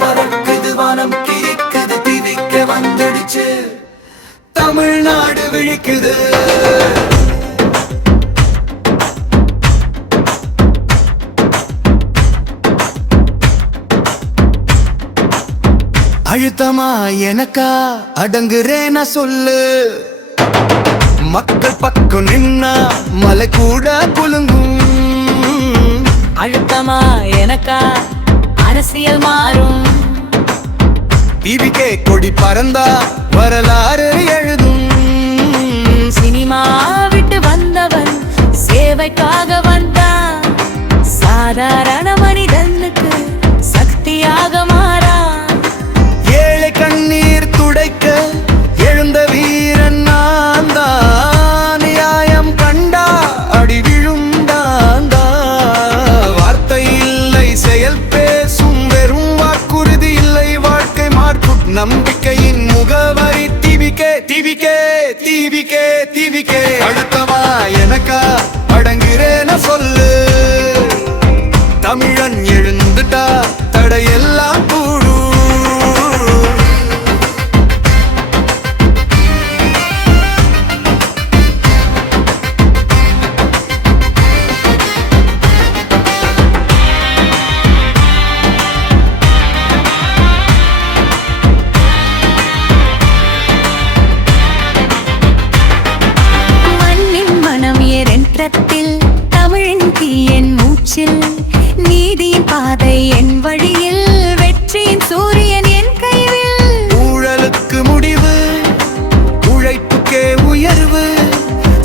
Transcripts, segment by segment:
பறக்குது வானம் கிரிக்குது திவிக்க வந்துடுச்சு. தமிழ்நாடு விழிக்குது. அழுத்தமா எனக்கா? அடங்குறேன சொல்லு. மக்கள் பக்கம் நின்னா மலை கூட குலுங்கும். அழுத்தமா எனக்கா? அரசியல் மாறும். டிவிக்கே கொடி பறந்தா வரலாறு எழுதும். சினிமா விட்டு வந்தவன் சேவைக்காக வந்தான். சாதாரண நம்பிக்கையின் முகவரி திவிக்கே திவிக்கே திவிக்கே திவிக்கே அழுத்தமா எனக்கா? ஏறென்றத்தில் தமிழின் தீ என் மூச்சில் நீதியின் பாதை என் வழியில் வெற்றியின் சூரியன் என் கைவில் ஊழலுக்கு முடிவு உழைப்புக்கே உயர்வு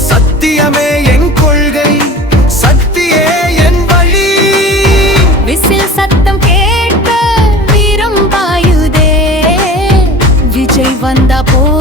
சத்தியமே என் கொள்கை சக்தியே என் வழி. விசில் சத்தம் கேட்க வீரம் பாயுதே விஜய் வந்த போதும்